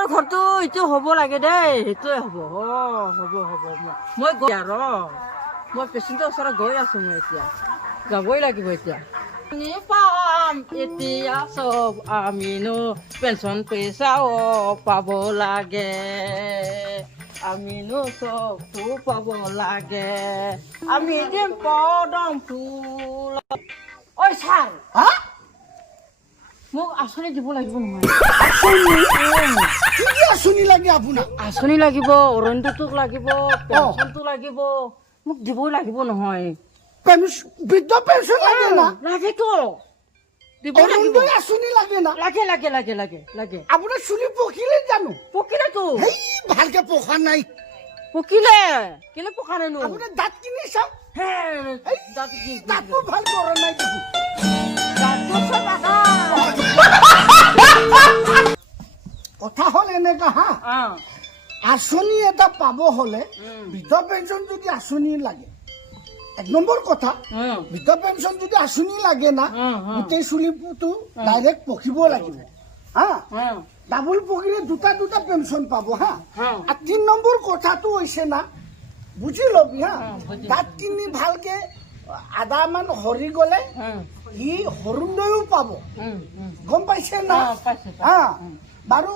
আপোনালোকৰ ঘৰটো এইটো হ'ব লাগে দেই, সেইটোৱে হ'ব। হ'ব হ'ব মই গৈ আৰু মই পেচেণ্টৰ ওচৰত গৈ আছো, মই এতিয়া যাবই লাগিব। এতিয়া পাম এতিয়া চব আমিনো পেঞ্চন পইচাও পাব লাগে, আমিনো চবটো পাব লাগে, আমি দিম পদম ফুল। ঐ ছাৰ, মোক আঁচনি দিব লাগিব নহয়। আঁচনি লাগে আপোনাক? আঁচনি লাগিব, অৰণ্যটোক লাগিব, পেঞ্চনটো লাগিব, মোক দিবই লাগিব নহয়। বৃদ্ধ পেঞ্চন লাগে না? লাগেতো, দিব লাগিব। আঁচনি লাগে না? লাগে লাগে লাগে লাগে লাগে। আপোনাৰ চুলি পকিলে জানো? পকিলেতো। ভালকে পকা নাই। পকিলে কেলে পকা নাইনো? আপোনাৰ দাঁত কিনি চাওক। দাঁতটো ভাল কৰা নাই দেখোন। কথা হ'ল এনেকা হা, আঁচনি এটা পাব হলে বৃদ্ধ পেঞ্চন যদি আঁচনি লাগে, এক নম্বৰ কথা, বৃদ্ধ পেঞ্চন যদি আঁচনি লাগে না, গোটেই চুলিটো ডাইৰেক্ট পকিব লাগিব হা। ডাবল পকিলে দুটা দুটা পেঞ্চন পাব হা। আৰু ৩ নম্বৰ কথাটো হৈছে না, বুজি লবি হা, দাঁত কিনি ভালকে আধা মান সৰি গলে সি অৰুণোদয়ো পাব, গম পাইছে না? হা বাৰু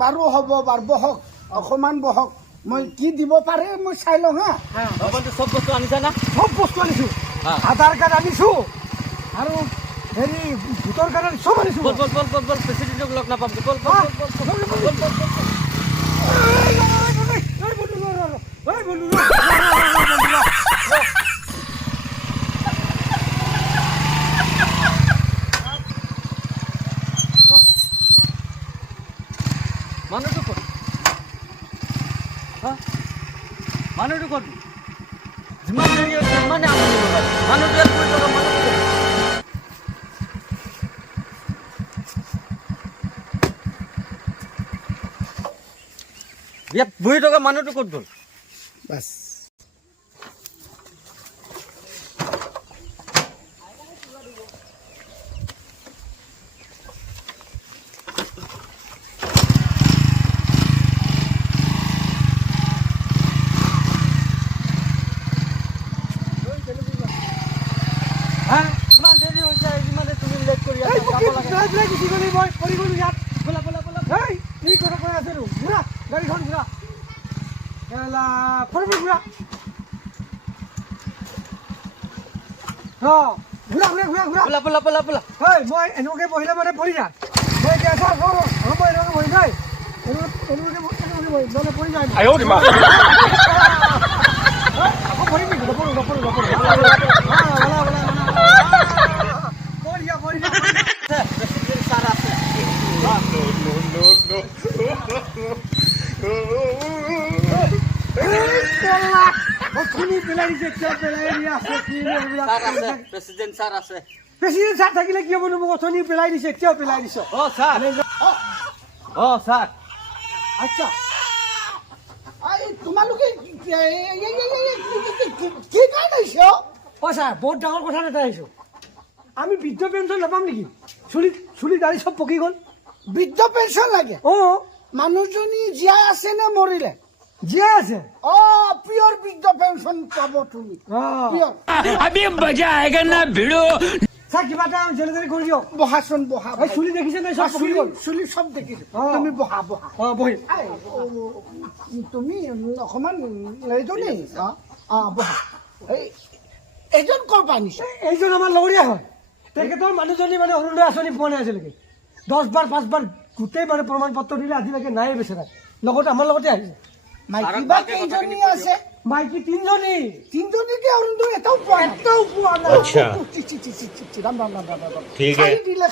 বাৰু হ'ব বাৰু, বহক অকমান বহক, মই কি দিব পাৰে মই চাই লওঁ হা। চব বস্তু আনিছা না? সব বস্তু আনিছো, আধাৰ কাৰ্ড আনিছো আৰু হেৰি ভোটৰ কাৰ্ড আনিছো, চব আনিছো। প্ৰেচিডেণ্টক লগ নাপাম। মানুহটো ক'ত? মানুহটো ক'ত? যিমান দেৰি হৈছে সিমানে আমনি লগাই। মানুহটো ইয়াত পৰি থকা, মানুহটো ক'ত? ইয়াত বহি থকা মানুহটো ক'ত গ'ল? বাছ ইমান দেৰি হৈছে, ইমানে তুমি লেট কৰি আছা। গাড়ীখন ঘূৰা, ঘূৰা ঘূৰা মই এনেকে বহিলে মানে পৰি যা, মই এতিয়া হ'ব এনেকে বহি যায়, এনেকে পৰি যায়। প্ৰেচিডেণ্ট ছাৰ আছে। প্ৰেচিডেণ্ট ছাৰ থাকিলে কি হ'ব? মোক অথনি পেলাই দিছে, এতিয়াও পেলাই দিছ। ছাৰ আচ্ছা, তোমালোকে কি কাৰণে আহিছে? ছাৰ বহুত ডাঙৰ কথা এটা আহিছো, আমি বৃদ্ধ পেঞ্চন নাপাম নেকি? চুলি দাড়ি চব পকি গ'ল, বৃদ্ধ পেঞ্চন লাগে। মানুহজনী জীয়াই আছে নে মৰিলে? জীয়াই আছে। পিয়ৰ বৃদ্ধ পেঞ্চন পাব তুমি। ছাৰ কিবা এটা জেলি কৰি দিয়ক। বহাচোন, বহা। চুলি দেখিছে নাই? চব পকি গ'ল। চুলি চব দেখিছো। তুমি বহা বহা। বহি তুমি অকমান এইজনী বহা। এইজন ক'ৰ পৰা আনিছে? এইজন আমাৰ লগৰীয়া হয়। তেখেতৰ মানুহজনী মানে অৰুণোদয় আঁচনি পোৱা নাই আজিলৈকে। 10 বাৰ 5 বাৰ গোটেই মানে প্ৰমাণ পত্ৰ দিলে আজিলৈকে নাই বেচেৰা। লগতে আমাৰ লগতে আহিছে। মাইকী বা কেইজনী আছে? মাইকী 3জনী। 3জনীকে অৰুণোদয় এটাও পোৱা নাই। খাই দিলে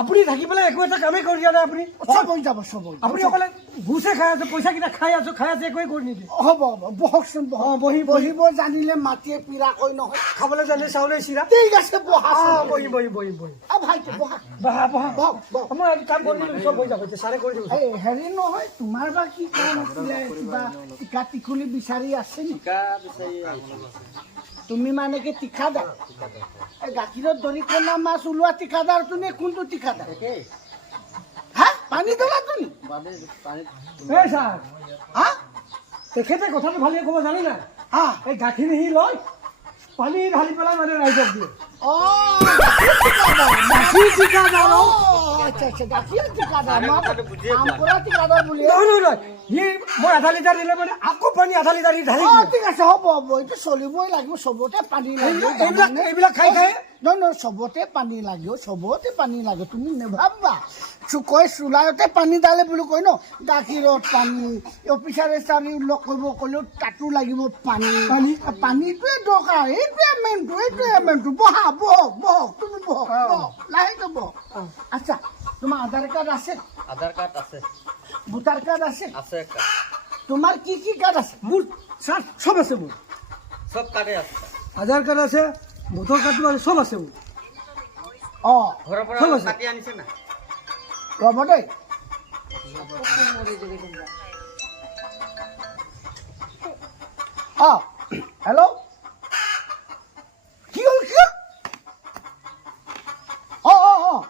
আপুনি থাকি পেলাই একো এটা কামেই কৰি দিয়া নাই। আপুনি চব হৈ যাব, চব হৈ যাব। আপুনি অকলে ঘুচে খাই আছে, পইচা কেইটা খাই আছো একোৱে কৰি নিদিয়ে। হ'ব হ'ব, বহকচোন বহিব জানিলে মাটিয়ে পিৰা কৈ নহয়, খাবলৈ জানিলে চাউলে চিৰা। ঠিক আছে, বহা। বহিম ভাইটি, বহা বহা বহা বহক। মই কাম কৰি দিলো, চব হৈ যাব, চাৰে কৰি দিব। হেৰি নহয়, তোমাৰ বা কি কাম আছিলে? কিবা টিকা টিকুলি বিচাৰি আছে নেকি? তুমি মানে কি ঠিকাদাৰ? গাখীৰত দৰি কণা মাছ ওলোৱা ঠিকাদাৰ? তুমি কোনটো ঠিকাদাৰ? পানী দলা তুমি এই স্যার হা তেখেতে কথাটো ভালকে ক'ব জানে নাই হা এই গাখীৰ সি লয় পানী ঢালি পেলাই মানে ৰাইজক দিয়ে ও গাখীৰ ঠিকাদাৰ ও আচ্ছা আচ্ছা গাখীৰ ঠিকাদাৰ আমপুৰা ঠিকাদাৰ বুলি নহয় সি মই আধা লিটাৰ দিলে মানে আকৌ পানী আধা লিটাৰ সি ঢালি দিয়ে ঠিক আছে হ'ব হ'ব এইটো চলিবই লাগিব চবতে পানী লাগিব এইবিলাক খাই খাই নহয় চবতে পানী লাগিব চবতে পানী লাগে তুমি নেভাবিবা কয় চোলাইতে পানী ডালে বুলি কয় ন গাখীৰত পানী অফিচাৰে চাৰি লগ কৰিব ক'লেও তাতো লাগিব পানী পানীটোৱে দৰকাৰ এইটোৱে মেইনটো বহা বহক বহক তুমি বহক বহক লাহেকে বহক আচ্ছা তোমাৰ আধাৰ কাৰ্ড আছে আধাৰ কাৰ্ড আছে ভোটাৰ কাৰ্ড আছে আছে একটা তোমাৰ কি কি কাৰ্ড আছে মোৰ স্যাৰ সব আছে মোৰ সব কাৰ্ডে আছে আধাৰ কাৰ্ড আছে ভোটাৰ কাৰ্ডটো আছে সব আছে মোৰ অঁ ঘৰৰ পৰা সব আছে। কাটি আনিছে না ৰ'ব দেই অঁ হেল্ল' কি হ'ল অঁ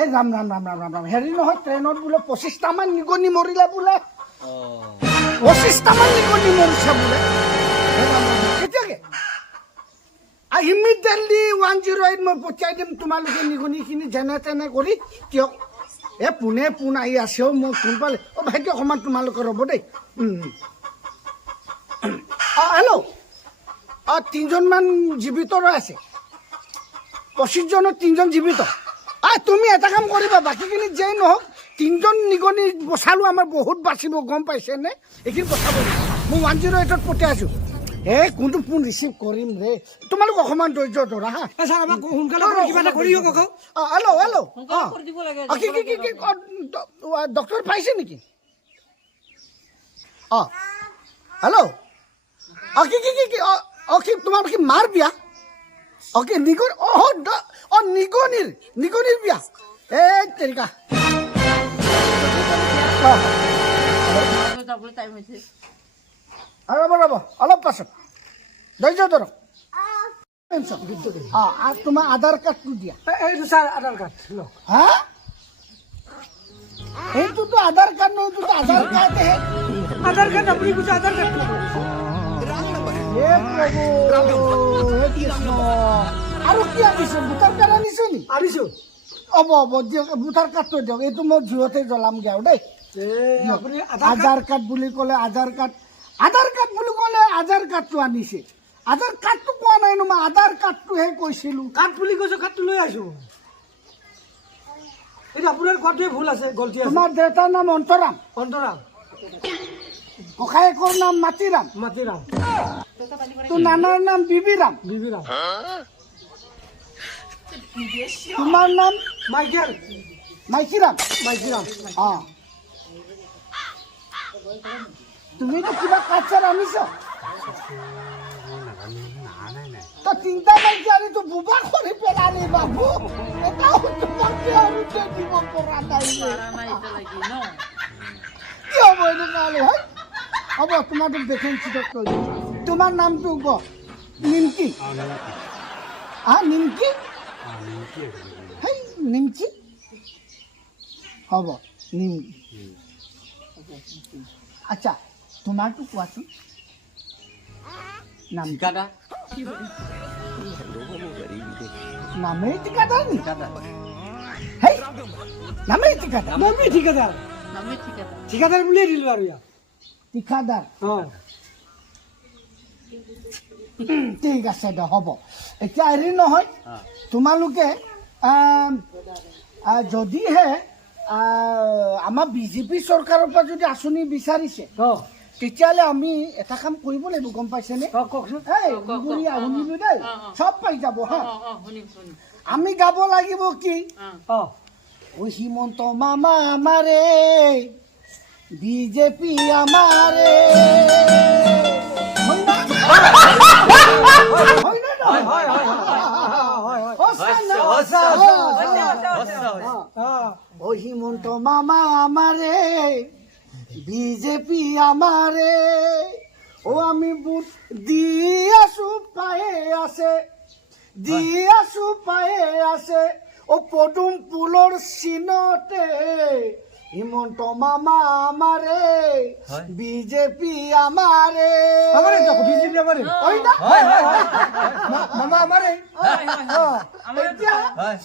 এই ৰাম হেৰি নহয় ট্ৰেইনত বোলে 25টামান নিগনি মৰিলে বোলে 25টামান নিগনি মৰিছে বোলে কেতিয়াকে ইমিডিয়েটলি 108 মই পঠিয়াই দিম তোমালোকে নিগনিখিনি যেনে তেনে কৰি কিয় পোন আহি আছে মই ফোন পালে ভাইটি অকণমান তোমালোকে ৰ'ব দেই হেল্ল' 3জনমান জীৱিত আছে 25জনৰ 3জন জীৱিত তুমি এটা কাম কৰিবা বাকীখিনি যেই নহওক 3জন নিগনি বচালো আমাৰ বহুত বাচিব গম পাইছেনে এইখিনি বচাব মই 108ত পঠিয়াইছোঁ কোনটো ফোন ৰিচিভ কৰিম ৰে তোমালোক অকণমান ধৈৰ্য ধৰা হা স্যাৰ আমাক সোনকালে কিবা এটা কৰি দিয়ক আকৌ হেল্ল' সোনকালে কৰি দিব লাগে কি ডক্টৰ পাইছে নেকি হেল্ল' কি তোমাৰ কি মাৰ বিয়া কি নিগনিৰ বিয়া তেৰিকা যাবলৈ টাইম হৈছে ৰ'ব অলপ পাছত ধৈৰ্য ধৰক তোমাৰ আধাৰ কাৰ্ডটো দিয়া এইটো স্যাৰ আধাৰ কাৰ্ড লওক হা এইটোতো আধাৰ কাৰ্ড নহয় এইটোতো আধাৰ কাৰ্ডহে আধাৰ কাৰ্ড আপুনি কৈছে আধাৰ কাৰ্ড আৰু কি আনিছে ভোটাৰ কাৰ্ড আনিছে নি আনিছোঁ হ'ব দিয়ক ভোটাৰ কাৰ্ডটো দিয়ক এইটো মই জিৰ'তে জ্বলামগৈ আৰু দেই আপুনি আধাৰ কাৰ্ড বুলি ক'লে আধাৰ কাৰ্ডটো আনিছে আধাৰ কাৰ্ডটো কোৱা নাই মই আধাৰ কাৰ্ডটোহে কৈছিলোঁ কাৰ্ড বুলি কৈছোঁ কাৰ্ডটো লৈ আহিছোঁ এইটো আপোনাৰ কোৱাটোৱে ভুল আছে গলতি আছে তোমাৰ দেউতাৰ নাম অন্তৰাম অন্তৰাম ককায়েকৰ নাম মাটিৰাম মাতিৰাম তোৰ নানাৰ নাম বিবিৰাম বিবিৰাম তোমাৰ নাম মাইকেল মাইকীৰাম মাইতিৰাম অঁ তুমিতো কিবা কাৰ্ড চাৰ্ড আনিছ তো 3টা মাইকী আনিতো বুবা কৰি পেলালি বাবু এটাও তোমাকে আৰু দিব পৰা নাই কি হ'ব এইটো কাৰণে হ'ব তোমাৰতো ভেকেঞ্চিটো কৈ দিম তোমাৰ নামটো ক নিমকি নিমকি হেই নিমকি হ'ব নিমকি আচ্ছা তোমাৰটো কোৱাচোন নাম ঠিকাদাৰ নামেই ঠিকাদাৰ নি ঠিকাদাৰ হেই নামেই ঠিকাদাৰ নামেই ঠিকাদাৰ নামে ঠিক আছে ঠিকাদাৰ বুলিয়ে দিলোঁ আৰু ইয়াক ঠিকাদাৰ অঁ ঠিক আছে দে হ'ব এতিয়া হেৰি নহয় তোমালোকে যদিহে আমাৰ বিজেপি চৰকাৰৰ পৰা যদি আঁচনি বিচাৰিছে অঁ তেতিয়াহ'লে আমি এটা কাম কৰিব লাগিব গম পাইছেনে কওকচোন শুনিবি দেই চব পাই যাব হা শুনিম শুনিম আমি গাব লাগিব কি অঁ ও হিমন্ত মামা আমারে বিজেপি আমারে হয় না? হয় না না? হচ্ছে না? ও হিমন্ত মামা আমারে বিজেপি আমারে ও আমি বুট দি আছো পায়ে আছে ও পদুম ফুলৰ চিনতে হিমন্ত মামা আমাৰে বিজেপি আমাৰে আমারে দেখো বিজেপি আমারে হয় না হয় হয় হয় মামা আমারে এতিয়া হয়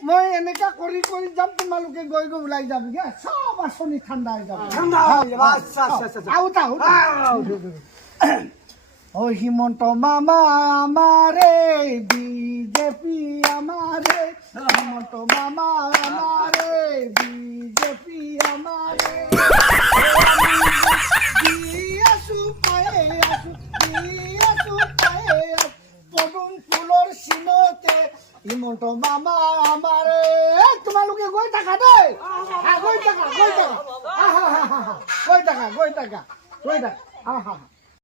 মই এনেকা কৰি কৰি যাম তোমালোকে গৈ গৈ ওলাই যাবগে চব আঁচনি ঠাণ্ডা হৈ যাব ঠান্ডা হয়ে যাবে আচ্ছা আচ্ছা আচ্ছা আউটা ও হিমন্ত মামা আমারে বিজেপি আমারে হিমন্ত মামা আমারে বিজেপি আমারে পদুম ফুলৰ চিনতে হিমন্ত মামা আমাৰে তোমালোকে গৈ থাকা দেই গৈ থাকা গৈ থাকা গৈ থাকা